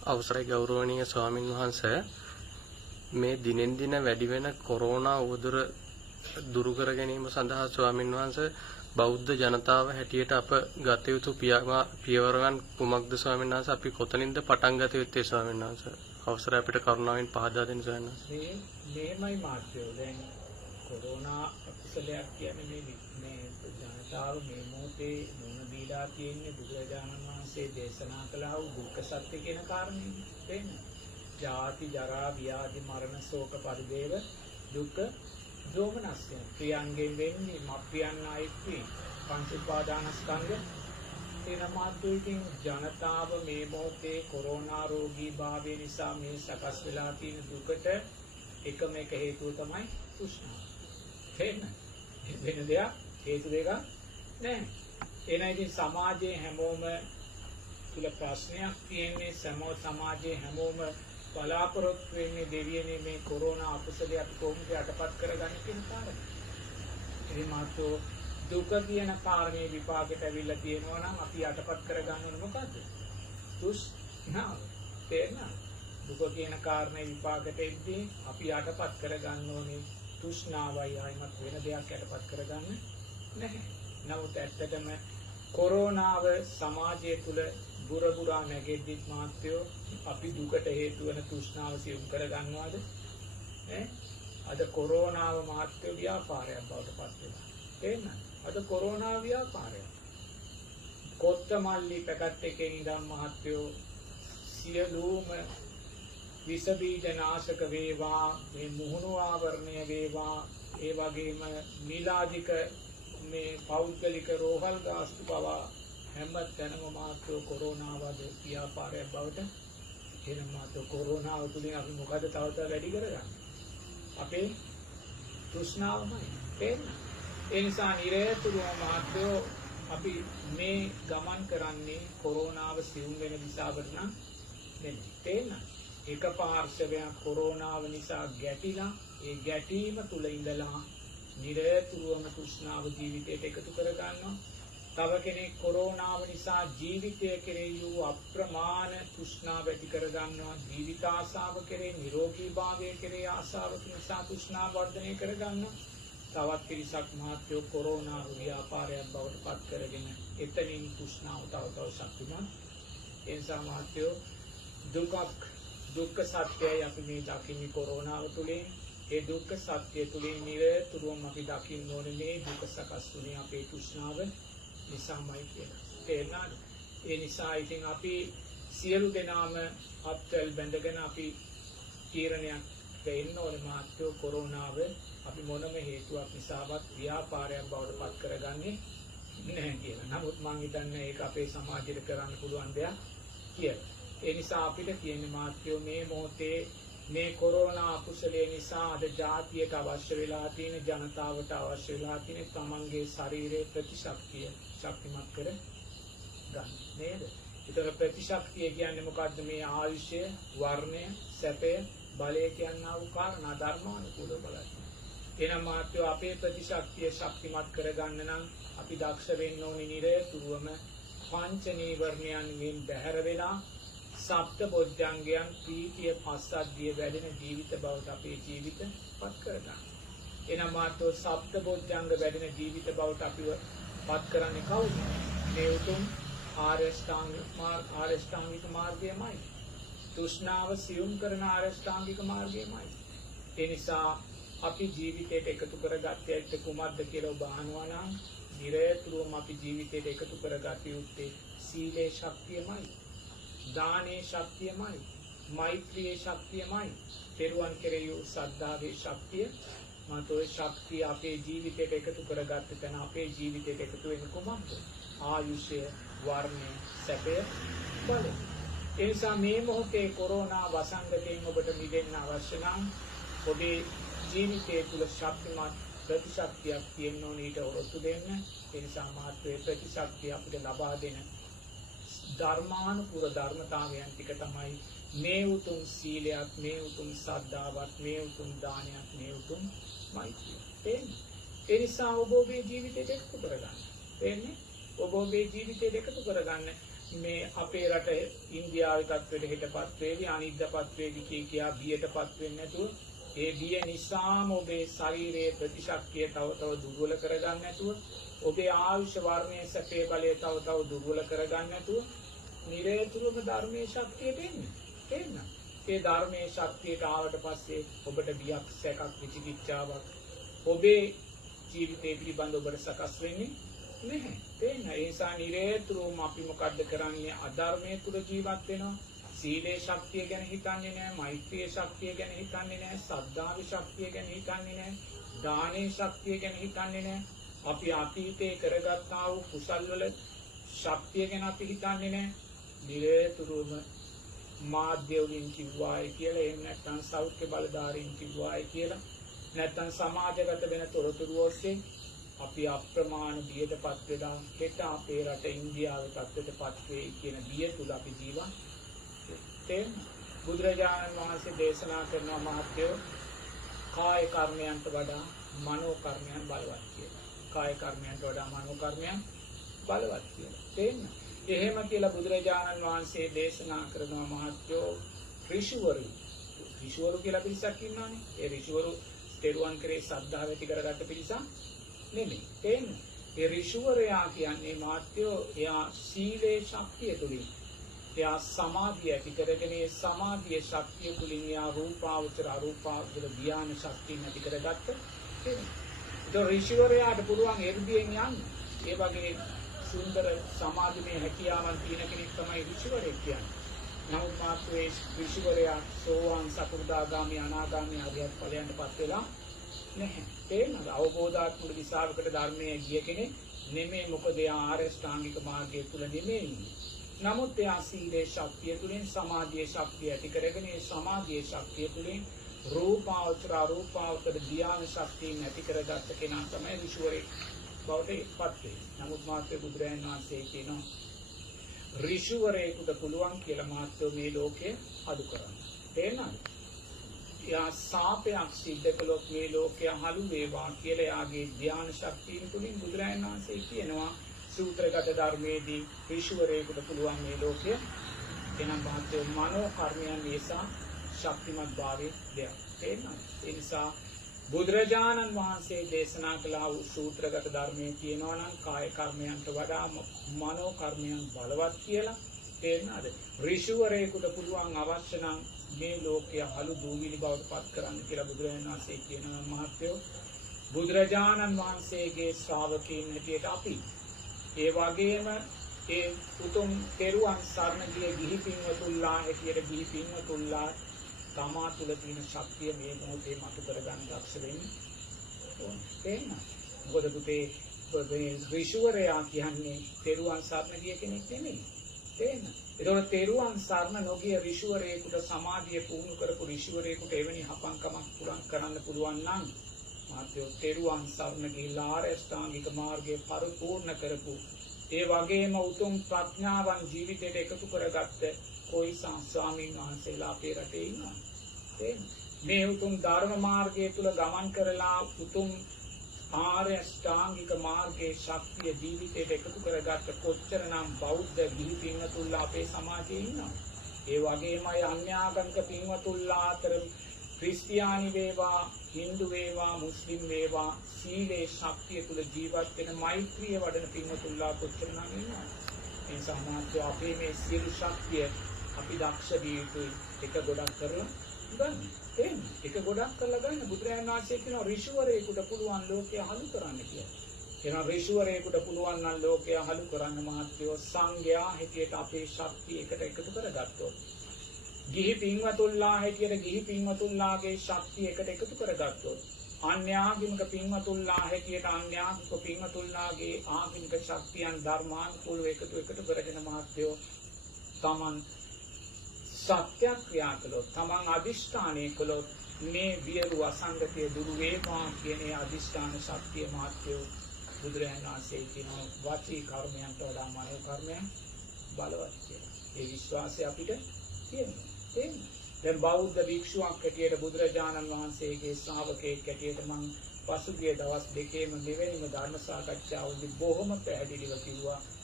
අවසරයි ගෞරවනීය ස්වාමින් වහන්සේ මේ දිනෙන් දින වැඩි වෙන කොරෝනා උවදුර දුරු කර ගැනීම සඳහා ස්වාමින් වහන්සේ බෞද්ධ ජනතාව හැටියට අප ගත යුතු පියවරයන් කුමක්ද ස්වාමින් වහන්සේ? අපි කොතනින්ද පටන් ගත යුත්තේ ස්වාමින් වහන්සේ? අවසරයි අපිට කරුණාවෙන් පහදා දෙන්න ස්වාමින් වහන්සේ. මේමයි මාත්‍යෝ දැන් කොරෝනා අකුසලයක් කියන්නේ මේ ජනතාව මේ මොහොතේ මොන දීලා තියෙන්නේ බුදුරජාණන් වහන්සේ දේශනා කළා වූ දුක්ඛ සත්‍ය කියන කාරණේ තේන්නේ. ජාති ජරා ව්‍යාධි මරණ ශෝක පරිදේව දුක්ඛ දෝමනස්ය. ප්‍රියංගෙන් වෙන්නේ මප්පියන් ආයිත්‍රි පංච උපාදානස්කන්ධ තේන මාත්‍යෝකින් ජනතාව මේ මොහොතේ කොරෝනා රෝගී භාවය නිසා මේ සකස් වෙලා තියෙන දුකට එකම එක හේතුව තමයි තෘෂ්ණාව. තේන්න වෙන දෙයක් හේතු දෙක නැහැ. එනයි ඉතින් සමාජයේ හැමෝම තුල ප්‍රශ්නයක් තියෙන්නේ සමාජයේ හැමෝම බලාපොරොත්තු වෙන්නේ දෙවියනේ මේ කොරෝනා අකුසලයක් කොහොමද යටපත් කරගන්නේ කියන කාරණේ. ඉතින් මාතෝ දුක කියන කාරණේ විපාකයට ඇවිල්ලා තියෙනවා නම් අපි යටපත් කරගන්න ඕනේ මොකද්ද? තෘෂ්ණාව. තේරෙනවද? දුක කියන කාරණේ විපාකයට එද්දී අපි යටපත් කරගන්න ඕනේ තෘෂ්ණාවයි ආයිමත් වෙන දෙයක් යටපත් කරගන්න නැහැ. නමුත් ඇත්තටම කොරෝනාව සමාජය තුළ බුරබුරා නැගෙද්දිත් මාත්‍යෝ අපි දුකට හේතු වෙන තෘෂ්ණාව සියුම් කරගන්නවාද? අද කොරෝනාව මාත්‍යෝ ව්‍යාපාරයක් බවට පත් වෙනවා. තේරෙනවද? අද කොරෝනා ව්‍යාපාරයක්. කොත්තමල්ලි පැකට් එකේ ඉඳන් මාත්‍යෝ සියලුම විස බීජ නාශක වේවා මේ මුහුණු ආවරණය වේවා ඒ වගේම මිලාදික මේ පෞද්ගලික රෝහල් ගාස්තු පවා හැම තැනම මාත්‍රෝ කොරෝනාවද ව්‍යාපාරයක් බවට එන මාත්‍රෝ කොරෝනාව තුලින් අපි මොකද තව වැඩි කරගන්නේ? අපේ තෘෂ්ණාවමයි. ඒ නිසා නිරේතුරුව මාත්‍රෝ අපි මේ ගමන් කරන්නේ කොරෝනාව සිවුම් වෙන දිශාවට නම් නෙමෙයි. එක පාර්ශවයක් කොරෝනාව නිසා ගැටිලා ඒ ගැටීම තුල ඉඳලා නිරතුරුවම තෘෂ්ණාව ජීවිතයට එකතු කර ගන්නවා. තව කෙනෙක් කොරෝනාව නිසා ජීවිතය කෙරෙහි වූ අප්‍රමාණ තෘෂ්ණාව ඇති කර ගන්නවා. ජීවිත ආශාව කෙරෙහි නිරෝගී භාවය කෙරෙහි ආශාව නිසා තෘෂ්ණාව වර්ධනය කර ගන්නවා. තවත් පිරිසක් මාත්‍යෝ කොරෝනා ව්‍යාපාරයක් බවට පත් කරගෙන එතනින් තෘෂ්ණාව තව ශක්තිමත්. ඒ නිසා මාත්‍යෝ දුක්ඛ සත්‍යය අපි මේ දකින්නේ කොරෝනාව තුළින්. ඒ දුක්ඛ සත්‍ය තුළින් නිරතුරුවම අපි දකින්න ඕනේ මේ දුක සකස් වුණේ අපේ තෘෂ්ණාව නිසාමයි කියලා. තේරුණාද? ඒ නිසා ඉතින් අපි සියලු දෙනාම අත්වල බැඳගෙන අපි තීරණයක් දෙන්න ඕනේ මාත්‍යෝ කොරෝනාව අපි මොනම හේතුවක් නිසාවත් ව්‍යාපාරයක් බවට පත් කරගන්නේ නැහැ කියලා. නමුත් මම හිතන්නේ ඒක අපේ සමාජයට කරන්න පුළුවන් දෙයක් කියලා. ඒ නිසා අපිට තියෙන මාත්‍යෝ මේ මොහොතේ මේ කොරෝනා අකුසලයේ නිසා අද ජාතියට අවශ්‍ය වෙලා තියෙන ජනතාවට අවශ්‍ය වෙලා තියෙන තමන්ගේ ශරීරයේ ප්‍රතිශක්තිය ශක්තිමත් කර ගන්න නේද? ඒතර ප්‍රතිශක්තිය කියන්නේ මොකද්ද? මේ ආයුෂය, වර්ණය, සැපය, බලය කියනා වූ කාරණා ධර්මානුකූලව බලන්න. එනම් මාත්‍යෝ අපේ ප්‍රතිශක්තිය ශක්තිමත් කරගන්න නම් අපි දක්ෂ වෙන්න ඕනේ නිරතුරුවම පංච නීවරණයන්ගෙන් බැහැර වෙලා සප්ත බොජ්ජංගයන් ප්‍රීතිය පස්සද්ධිය වැඩෙන ජීවිත බවට අපේ ජීවිත පත් කරගන්න. එනම් මාත්‍යෝ සප්ත බොජ්ජංග වැඩෙන ජීවිත බවට අපිව පත් කරන්නේ කවුද? මේ උතුම් ආරෂ්ඨාංගික මාර්ගයමයි. තෘෂ්ණාව සියුම් කරන ආරෂ්ඨාංගික මාර්ගයමයි. ඒ නිසා අපි ජීවිතයට එකතු කරගත්තේ ඇත්ත කුමක්ද කියලා ඔබ අහනවා නම් නිරතුරුවම අපි ජීවිතයට එකතු කරගත යුත්තේ සීලේ ශක්තියමයි, දානේ ශක්තියමයි, මෛත්‍රියේ ශක්තියමයි, පෙරුවන් කෙරෙහි වූ සද්ධාවේ ශක්තිය. මාතෝ ශක්තිය අපේ ජීවිතයට එකතු කරගත්ත තැන අපේ ජීවිතයට එකතු වෙන කුමක්ද? ආයුෂය, වර්ණය, සැපය, බලය. ඒ නිසා මේ මොහොතේ කොරෝනා වසංගතයෙන් ඔබට මිදෙන්න අවශ්‍ය නම් ඔබේ ජීවිතයේ තුල ශක්තිමත් ප්‍රතිශක්තියක් තියෙන්න ඕනේ ඊට ඔරොත්තු දෙන්න. ඒ නිසා මාත්‍රේ ප්‍රතිශක්තිය අපිට ලබා දෙන ධර්මානුකූල ධර්මතාවයන් ටික තමයි මේ උතුම් සීලයක්, මේ උතුම් සද්ධාවත්, මේ උතුම් දානයක්, මේ උතුම් මෛත්‍රිය. ඒ නිසා ඔබ ඔබේ ජීවිතයට එකතු කරගන්න. තේන්නේ? ඔබ ඔබේ ජීවිතයට එකතු කරගන්න. මේ අපේ රට ඉන්දියාවේ තත්ත්වයට හිටපත් වේවි අනිද්දපත් වේවි කියා බියටපත් වෙන්නේ නැතුව ඒ බිය නිසාම ඔබේ ශරීරයේ ප්‍රතිශක්තිය තව තව දුර්වල කරගන්න නැතුව ඔබේ ආයුෂ වර්ණයේ සැපේ බලය තව තව දුර්වල කරගන්න නැතුව නිරේතුරුම ධර්මයේ ශක්තියට එන්න. ඒ ධර්මයේ ශක්තියට ආවට පස්සේ ඔබට බියක් සැකක් විචිකිච්ඡාවක් ඔබේ ජීවිතේ පිළිබඳ ඔබට සකස් වෙන්නේ නැහැ. තේන්න. ඒ නිසා නිරේතුරුම අපි මොකද්ද කරන්නේ? අධර්මයේ තුල ජීවත් වෙනවා. සීලේ ශක්තිය ගැන හිතන්නේ නැහැ, මෛත්‍රියේ ශක්තිය ගැන හිතන්නේ නැහැ, සද්ධාවේ ශක්තිය ගැන හිතන්නේ නැහැ, දානේ ශක්තිය ගැන හිතන්නේ නැහැ. අපි අතීතේ කරගත්තා වූ කුසල් වල ශක්තිය ගැන අපි හිතන්නේ නැහැ. නිරේතුරුම මාධ්‍ය වලින් කිව්වායි කියලා එහෙම නැත්නම් සෞඛ්‍ය බලධාරීන් කිව්වායි කියලා නැත්නම් සමාජගත වෙන තොරතුරු ඔස්සේ අපි අප්‍රමාණ බියටපත් වෙලා හෙට අපේ රට ඉන්දියාවේ තත්ත්වයටපත් වෙයි කියන බිය තුල අපි ජීවත් බුදුරජාණන් වහන්සේ දේශනා කරනවා මහත්යෝ කාය කර්මයන්ට වඩා මනෝ කර්මයන් බලවත් කියලා. කාය කර්මයන්ට වඩා මනෝ කර්මයන් බලවත් කියලා. තේන්න. එහෙම කියලා බුදුරජාණන් වහන්සේ දේශනා කරනවා මහත්යෝ ඍෂිවරු කියලා පිරිසක් ඉන්නවානේ. ඒ ඍෂිවරු තෙරුවන් කරේ ශ්‍රද්ධාව ඇති කරගත්ත පිරිසක් නෙමෙයි. තේන්න. ඒ ඍෂිවරයා කියන්නේ මහත්යෝ එයා සීලේ ශක්තිය තුලින් එයා සමාධිය ඇති කරගෙන ඒ සමාධියේ ශක්තිය තුලින් එයා රූපාවචර අරූපාවචර ධ්‍යාන ශක්තිය ඇති කරගත්ත කෙනෙක්. ඒ ඍෂිවරයාට පුළුවන් එර්ධියෙන් යන්න. ඒ වගේ සුන්දර සමාධිමය හැකියාවන් තියෙන කෙනෙක් තමයි ඍෂිවරයෙක් කියන්නේ. නමුත් මාත්‍රේ ඍෂිවරයා සෝවාන් සකෘදාගාමි අනාගාමි ආදියත් ඵලයන්ටපත් වෙලා නැහැ. තේරෙනවද? අවබෝධාත්මක දිශාවකට ධර්මයේ ගිය කෙනෙක් නෙමෙයි. මොකද එයා ආර්ය ශ්‍රාංගික මාර්ගය තුල නෙමෙයි ඉන්නේ. නමුත් එයා සීලේ ශක්තිය තුළින් සමාධියේ ශක්තිය ඇති කරගෙන ඒ සමාධියේ ශක්තිය තුළින් රූපාවචර අරූපාවචර ධ්‍යාන ශක්තිය ඇති කරගත්ත කෙනා තමයි ඍෂිවරයෙක් බවට පත් වෙන්නේ. නමුත් මාත්‍ය බුදුරයන් වහන්සේ කියනවා ඍෂිවරයෙකුට පුළුවන් කියලා මාත්‍ය මේ ලෝකේ අඩු කරන්න. තේරෙනවද? එයා සාපයක් සිද්ධ කළොත් මේ ලෝකය හලු වේවා කියලා එයාගේ ධ්‍යාන ශක්තිය තුළින් බුදුරයන් වහන්සේ කියනවා සූත්‍රගත ධර්මයේදී ඍෂිවරයෙකුට පුළුවන් මේ ලෝකය එනම් මාත්‍ය මනෝ කර්මයන් නිසා ශක්තිමත් භාවයේ දෙයක්. තේරෙනවද? ඒ නිසා බුදුරජාණන් වහන්සේ දේශනා කළ වූ සූත්‍රගත ධර්මයේ කියනවා නම් කාය කර්මයන්ට වඩා මනෝ කර්මයන් බලවත් කියලා. තේරෙනවද? ඍෂිවරයෙකුට පුළුවන් අවශ්‍ය නම් මේ ලෝකය හලු දූවිලි බවට පත් කරන්න කියලා බුදුරජාණන් වහන්සේ කියනවා මහත්යෝ. බුදුරජාණන් වහන්සේගේ ශ්‍රාවකයන් හැටියට අපි ඒ වගේම ඒ උතුම් තෙරුවන් සරණ ගිය ගිහි පින්වතුන්ලා හැටියට ගිහි පින්වතුන්ලා තමා තුළ තියෙන ශක්තිය මේ මොහොතේ මතු කරගන්න දක්ෂ වෙන්න ඕනේ. මොකද පුතේ ඍෂිවරයා කියන්නේ තෙරුවන් සරණ ගිය කෙනෙක් නෙමෙයි. තේන්න. ඒතකොට තෙරුවන් සරණ නොගිය ඍෂිවරයෙකුට සමාධිය පුහුණු කරපු ඍෂිවරයෙකුට එවැනි හපංකමක් පුරන් කරන්න පුළුවන් නම් මාත්‍යෝ තෙරුවන් සරණ ගිහිලා ආර්ය ශ්‍රාංගික මාර්ගය පරිපූර්ණ කරපු ඒ වගේම උතුම් ප්‍රඥාවන් ජීවිතයට එකතු කරගත්ත කොයි ස්වාමීන් වහන්සේලා අපේ රටේ ඉන්නවා. මේ උතුම් ධර්ම මාර්ගය තුල ගමන් කරලා උතුම් ආර්ය ශ්‍රාංගික මාර්ගයේ ශක්තිය ජීවිතයට එකතු කරගත්ත කොච්චරනම් බෞද්ධ ගිහි පින්වතුන්ලා අපේ සමාජයේ ඉන්නවා. ඒ වගේම අන්‍යාගමික පින්වතුන්ලා අතර ක්‍රිස්තියානි වේවා, හින්දු වේවා, මුස්ලිම් වේවා සීලේ ශක්තිය තුල ජීවත් වෙන මෛත්‍රිය වඩන පින්වතුන්ලා කොච්චරනම් ඉන්නවා. ඒ සමාජය අපේ මේ සියලු ශක්තිය අපි දක්ෂ විය යුතුයි. එක ගොඩක් කරලා ගන්න. එක ගොඩක් කරලා ගන්න. බුදුරජාණන් වහන්සේ කියනවා ඍෂිවරයෙකුට පුළුවන් ලෝකය හලු කරන්න කියලා. කියනවා ඍෂිවරයෙකුට පුළුවන් නම් ලෝකය හලු කරන්න මහත්යෝ සංඝයා හැටියට අපේ ශක්තිය එකට එකතු කරගත්තොත්. ගිහි පින්වතුන්ලා හැටියට ගිහි පින්වතුන්ලාගේ ශක්තිය එකට එකතු කරගත්තොත්. අන්‍යාගමික පින්වතුන්ලා හැටියට අන්‍යාගමික පින්වතුන්ලාගේ ආගමික ශක්තියන් ධර්මානුකූලව එකතු කරගෙන මහත්යෝ තමන් සත්‍යක්‍රියා කළොත් තමන් අදිෂ්ඨානය කළොත් මේ වියරු අසංගතය දුරු වේවා කියන අදිෂ්ඨාන ශක්තිය මහත්යෝ බුදුරජාණන් වහන්සේ කියනවා වාචික කර්මයන්ට වඩා මනෝ කර්මයන් බලවත් කියලා. ඒ විශ්වාසය අපිට තියෙනවා. දැන් බෞද්ධ භික්ෂුවක් හැටියට බුදුරජාණන් වහන්සේගේ ශ්‍රාවකයෙක් හැටියට මම පසුගිය දවස් දෙකේම මෙවැනිම ධර්ම සාකච්ඡාවලදී බොහොම පැහැදිලිව කිව්වා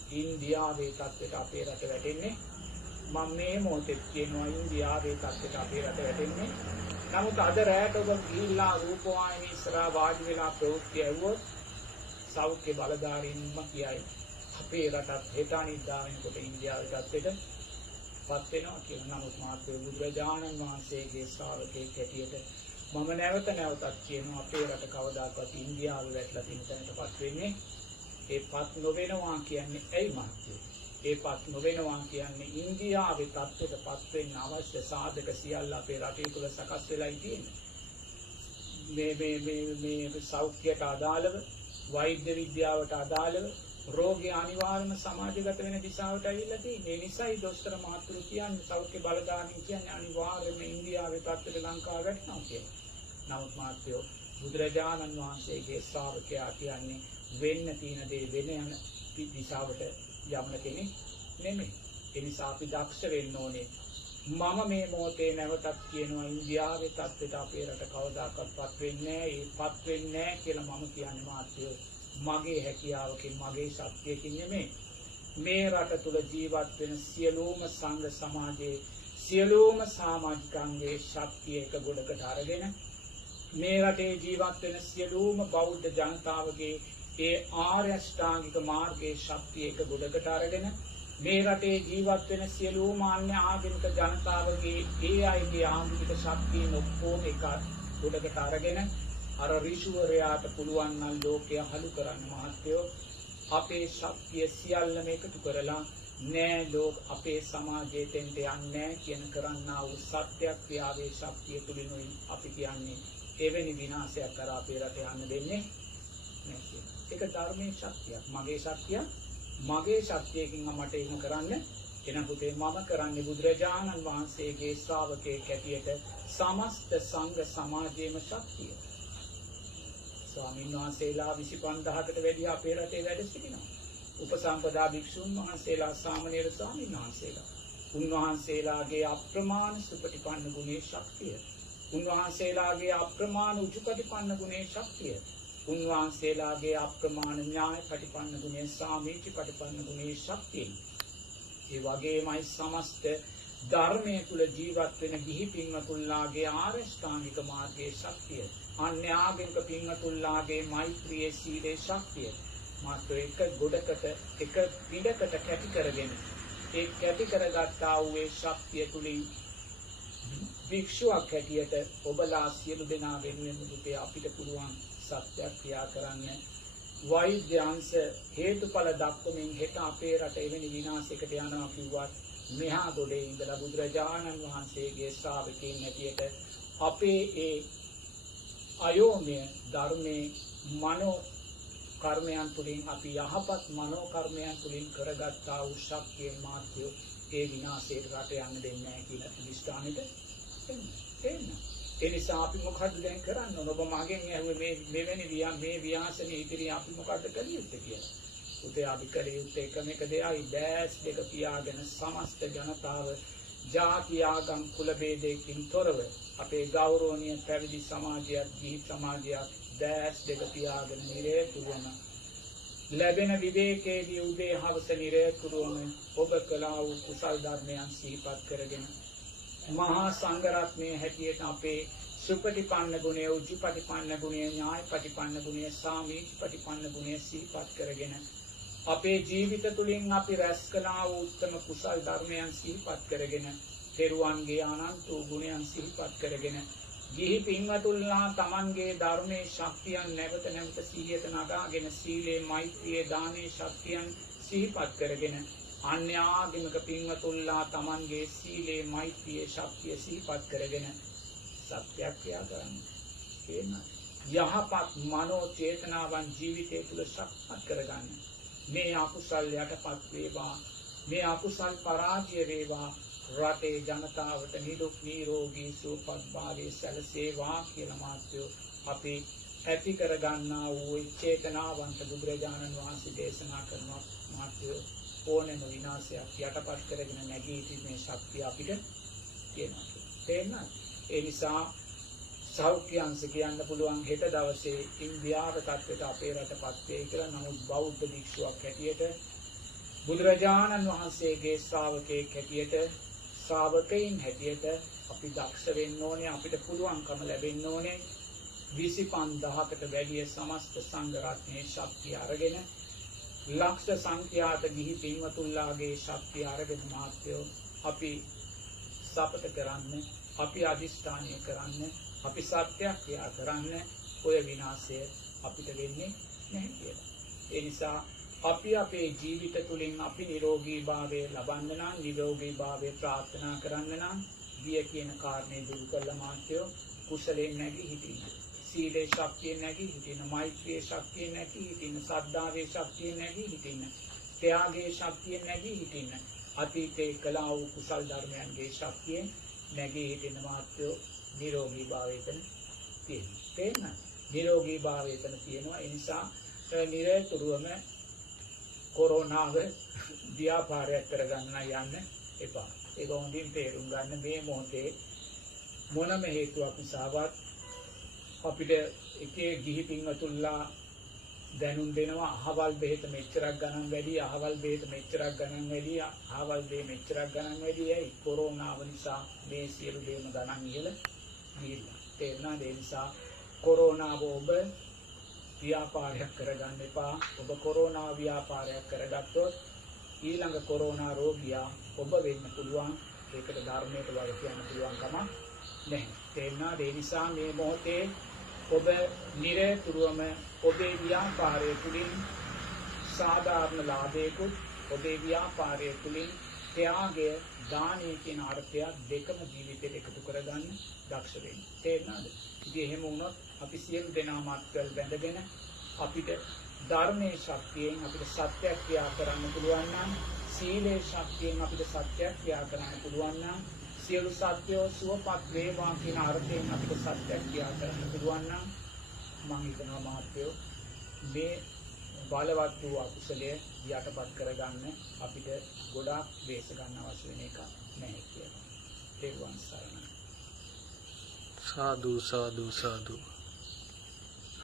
ඉන්දියාවේ තත්ත්වයට අපේ රට වැටෙන්නේ. මම මේ මොහොතේ කියනවා ඉන්දියාවේ තත්ත්වයට අපේ රට වැටෙන්නේ. නමුත් අද රැයට ඔබ ගිහිල්ලා රූපවාහිනී ඉස්සරහා වාඩි වෙලා ප්‍රවෘත්ති ඇහුවොත් සෞඛ්‍ය බලධාරීන්ම කියයි අපේ රටත් හෙට අනිද්දා වෙනකොට ඉන්දියාවේ තත්ත්වයට පත් වෙනවා කියලා. නමුත් මාත්‍ය බුදුරජාණන් වහන්සේගේ ශ්‍රාවකෙක් හැටියට මම නැවත නැවතත් කියනවා අපේ රට කවදාකවත් ඉන්දියාවේ වැටලා තියෙන තැනටපත් වෙන්නේ. ඒපත් නොවෙනවා කියන්නේ ඇයි මාත්‍ය? ඒපත් නොවෙනවා කියන්නේ ඉන්දියාවේ තත්ත්වයටපත් වෙන්න අවශ්‍ය සාධක සියල්ල අපේ රටේ තුල සකස් වෙලායි තියෙන්නේ. මේ සෞඛ්‍යයට අදාළව, වෛද්‍ය විද්‍යාවට අදාළව රෝගී අනිවාර්යම සමාජගත වෙන දිශාවට ඇවිල්ලා තියෙන්නේ. ඒ නිසායි දොස්තර මහතුරු කියන්නේ සෞඛ්‍ය බලධාරීන් කියන්නේ අනිවාර්යයෙන්ම ඉන්දියාවේ තත්ත්වයට ලංකාව වැටෙනවා කියලා. නමුත් මාත්‍යෝ බුදුරජාණන් වහන්සේගේ ශ්‍රාවකයා කියන්නේ වෙන්න තියෙන දේ වෙන යන දිශාවට යන්න කෙනෙක් නෙමෙයි. ඒ නිසා අපි දක්ෂ වෙන්න ඕනේ. මම මේ මොහොතේ නැවතත් කියනවා ඉන්දියාවේ තත්ත්වයට අපේ රට කවදාකවත්පත් වෙන්නේ නැහැ. ඒපත් වෙන්නේ නැහැ කියලා මම කියන්නේ මාත්‍යෝ මගේ හැකියාවකින් මගේ ශක්තියකින් නෙමෙයි. මේ රට තුල ජීවත් වෙන සියලුම සංඝ සමාජයේ සියලුම සමාජිකයන්ගේ ශක්තිය එක ගොඩකට අරගෙන මේ රටේ ජීවත් වෙන සියලුම බෞද්ධ ජනතාවගේ ඒ ආර්ය අෂ්ටාංගික මාර්ගයේ ශක්තිය එක ගොඩකට අරගෙන මේ රටේ ජීවත් වෙන සියලුම අන්‍ය ආගමික ජනතාවගේ ඒ අයගේ ආගමික ශක්තිය ඔක්කොම එක ගොඩකට අරගෙන අර ඍෂිවරයාට පුළුවන් නම් ලෝකය හලු කරන්න මහත්යෝ අපේ ශක්තිය සියල්ලම එකතු කරලා නෑ ලෝක අපේ සමාජයේ තෙන්ට යන්නේ කියන කරන්නා වූ සත්‍යක්‍රියාවේ ශක්තිය තුලිනුයි අපි කියන්නේ එවැනි විනාශයක් කරා අපේ රට යන්න දෙන්නේ නැහැ. ඒක ධර්මයේ ශක්තියක්. මගේ ශක්තිය මගේ ශක්තියකින් මට එහෙම කරන්න එනකොට මම කරන්නේ බුදුරජාණන් වහන්සේගේ ශ්‍රාවකයෙක් හැටියට සමස්ත සංඝ සමාජයේම ශක්තිය. ස්වාමීන් වහන්සේලා 25000කට වැඩි අපේ රටේ වැඩ සිටිනවා. උපසම්පදා භික්ෂුන් වහන්සේලා සාමණේර ස්වාමීන් වහන්සේලා. උන්වහන්සේලාගේ අප්‍රමාණ සුපටිපන්න ගුණේ ශක්තිය. උන්වහන්සේලාගේ අප්‍රමාණ උජුපටිපන්න ගුණේ ශක්තිය. උන්වහන්සේලාගේ අප්‍රමාණ ඥාය පටිපන්න ගුණේ සාමීචි පටිපන්න ගුණේ ශක්තිය. ඒ වගේමයි සමස්ත ධර්මයේ තුල ජීවත් වෙන ගිහි පින්වතුන්ලාගේ ආරෂ්ඨාංගික මාර්ගයේ ශක්තිය. අන්‍ය ආගමික පින්වතුන්ලාගේ මෛත්‍රියේ සීලේ ශක්තිය. මාත්‍ර එක ගොඩකට එක පිටකට කැටි කරගෙන ඒ කැටි කරගත්තා වූ ඒ ශක්තිය තුලින් භික්ෂුවක් හැටියට ඔබලා සියලු දෙනා වෙනුවෙන් දුකේ අපිට පුළුවන් සත්‍යයක් ක්‍රියා කරන්න. වෛද්‍යංශ හේතුඵල දක්වමින් හෙට අපේ රට එවැනි විනාශයකට යනවා කිව්වත් මෙහා ගොඩේ ඉඳලා බුදුරජාණන් වහන්සේගේ ශ්‍රාවකයන් හැටියට අපේ ඒ අයෝමය ධර්මයේ මනෝ කර්මයන් තුළින් අපි යහපත් මනෝ කර්මයන් තුළින් කරගත්තා වූ ශක්තිය මාත්‍ය ඒ විනාශයට රට යන්න දෙන්නේ නැහැ කියලා ප්‍රතිස්ථානෙට එන්න. ඒ නිසා අපි මොකද්ද දැන් කරන්න ඕන? ඔබ මගෙන් ඇහුවේ මෙවැනි මේ ව්‍යාසනේ ඉදිරියේ අපි මොකද්ද කළ යුත්තේ කියලා. උතේ අපි කළ යුත්තේ එකම එක දෙයයි දැස් දෙක පියාගෙන සමස්ත ජනතාව ජාති ආගම් කුල ભેදයකින් තොරව අපේ ගෞරවනීය පැවිදි සමාජයත් ගිහි සමාජයත් දැස් දෙක පියාගෙන නිරේතුරුවම ලැබෙන විවේකයේදී උදේ හවස නිරේතුරුවම ඔබ කළා වූ කුසල් ධර්මයන් සිහිපත් කරගෙන මහා සංඝරත්නයේ හැටියට අපේ සුපටිපන්න ගුණය, උජුපටිපන්න ගුණය, ඥායපටිපන්න ගුණය, සාමීචපටිපන්න ගුණය සිහිපත් කරගෙන අපේ ජීවිත තුළින් අපි රැස් කළා වූ උත්තම කුසල් ධර්මයන් සිහිපත් කරගෙන තෙරුවන්ගේ අනන්ත වූ ගුණයන් සිහිපත් කරගෙන ගිහි පින්වතුන්ලා තමන්ගේ ධර්මයේ ශක්තියන් නැවත නැවත සිහියට නගාගෙන සීලේ මෛත්‍රියේ දානේ ශක්තියන් සිහිපත් කරගෙන අන්‍ය ආගමික පින්වතුන්ලා තමන්ගේ සීලේ මෛත්‍රියේ ශක්තිය සිහිපත් කරගෙන සත්‍යක්‍රියා කරන්න. යහපත් මනෝ චේතනාවන් ජීවිතය තුළ ශක්තිමත් කරගන්න. මේ අකුසල් යටපත් වේවා. මේ අකුසල් පරාජය වේවා. රටේ ජනතාවට නිදුක් නිරෝගී සුවපත් භාවය සැලසේවා කියලා මාත්‍යෝ අපි ඇති කරගන්නා වූ චේතනාවන්ත බුදුරජාණන් වහන්සේ දේශනා කරන මාත්‍යෝ ඕනෑම විනාශයක් යටපත් කරගෙන නැගී සිටීමේ ශක්තිය අපිට තියෙනවා. තේරෙනවද? ඒ නිසා සෞඛ්‍යංශ කියන්න පුළුවන් හෙට දවසේ ඉන්දියාව තත්ත්වයට අපේ රටපත් වෙයි කියලා. නමුත් බෞද්ධ භික්ෂුවක් හැටියට බුදුරජාණන් වහන්සේගේ ශ්‍රාවකයෙක් හැටියට ශ්‍රාවකයින් හැටියට අපි දක්ෂ වෙන්න ඕනේ. අපිට පුළුවන්කම ලැබෙන්න ඕනේ 25000කට වැඩිය සමස්ත සංඝ රත්නයේ ශක්තිය අරගෙන ලක්ෂ සංඛ්‍යාත ගිහි පින්වතුන්ලාගේ ශක්තිය අරගෙන මාත්‍යෝ අපි සපත කරන්න, අපි අදිෂ්ඨානය කරන්න, අපි සත්‍යක්‍රියා කරන්න ඔය විනාශය අපිට වෙන්නේ නැහැ කියලා. ඒ නිසා අපි අපේ ජීවිත තුළින් අපි නිරෝගීභාවය ලබන්න නම්, නිරෝගීභාවය ප්‍රාර්ථනා කරන්න නම් ගිය කියන කාරණේ දුරු කළා මාත්‍යෝ කුසලයෙන් නැගී හිටින්න. සීලේ ශක්තිය නැගී හිටින්න, මෛත්‍රියේ ශක්තිය නැගී හිටින්න, සද්ධාවේ ශක්තිය නැගී හිටින්න, ත්‍යාගයේ ශක්තිය නැගී හිටින්න, අතීතේ කළා වූ කුසල් ධර්මයන්ගේ ශක්තිය නැගී හිටින්න මාත්‍යෝ නිරෝගීභාවයෙන් තියෙනවා. තේන්න? නිරෝගීභාවයෙන් තියෙනවා. ඒ නිසා නිරතුරුවම කොරෝනාව ව්‍යාපාරයක් කරගන්න යන්න එපා. ඒක හොඳින් තේරුම් ගන්න. මේ මොහොතේ මොනම හේතුවක් නිසාවත් අපිට එකේ ගිහි පින්වතුන්ලා දැනුම් දෙනවා අහවල් බෙහෙත මෙච්චරක් ගණන් වැඩි, අහවල් බෙහෙත මෙච්චරක් ගණන් වැඩි, අහවල් බෙහෙත මෙච්චරක් ගණන් වැඩි. ඇයි? කොරෝනාව නිසා මේ සියලු දේම ගණන් ඉහළ ගිහිල්ලා. තේරුණාද? ඒ නිසා කොරෝනාව ඔබ ව්‍යාපාරයක් කරගන්න එපා. ඔබ කොරෝනා ව්‍යාපාරයක් කරගත්තොත් ඊළඟ කොරෝනා රෝගියා ඔබ වෙන්න පුළුවන්. ඒකට ධර්මයට වග කියන්න පුළුවන් කමක් නැහැ. තේරුණාද? ඒ නිසා මේ මොහොතේ ඔබ නිරතුරුවම ඔබේ ව්‍යාපාරය තුළින් සාධාරණ ලාභයකුත්, ඔබේ ව්‍යාපාරය තුළින් ත්‍යාගය, දානය කියන අර්ථය දෙකම ජීවිතයට එකතු කරගන්න දක්ෂ වෙන්න. තේරුණාද? ඉතින් එහෙම වුණොත් අපි සියලු දෙනා මත්කල් බැඳගෙන අපිට ධර්මයේ ශක්තියෙන් අපිට සත්‍යක්‍රියා කරන්න පුළුවන් නම්, සීලේ ශක්තියෙන් අපිට සත්‍යක්‍රියා කරන්න පුළුවන් නම්, සියලු සත්‍යෝ සුවපත් වේවා කියන අර්ථයෙන් අපිට සත්‍යක්‍රියා කරන්න පුළුවන් නම් මම හිතනවා මහත්වෝ මේ බලවත් වූ අකුසලය යටපත් කරගන්න අපිට ගොඩාක් වේස ගන්න අවශ්‍ය වෙන එක නැහැ කියලා. තෙරුවන් සරණයි. සාදු සාදු සාදු.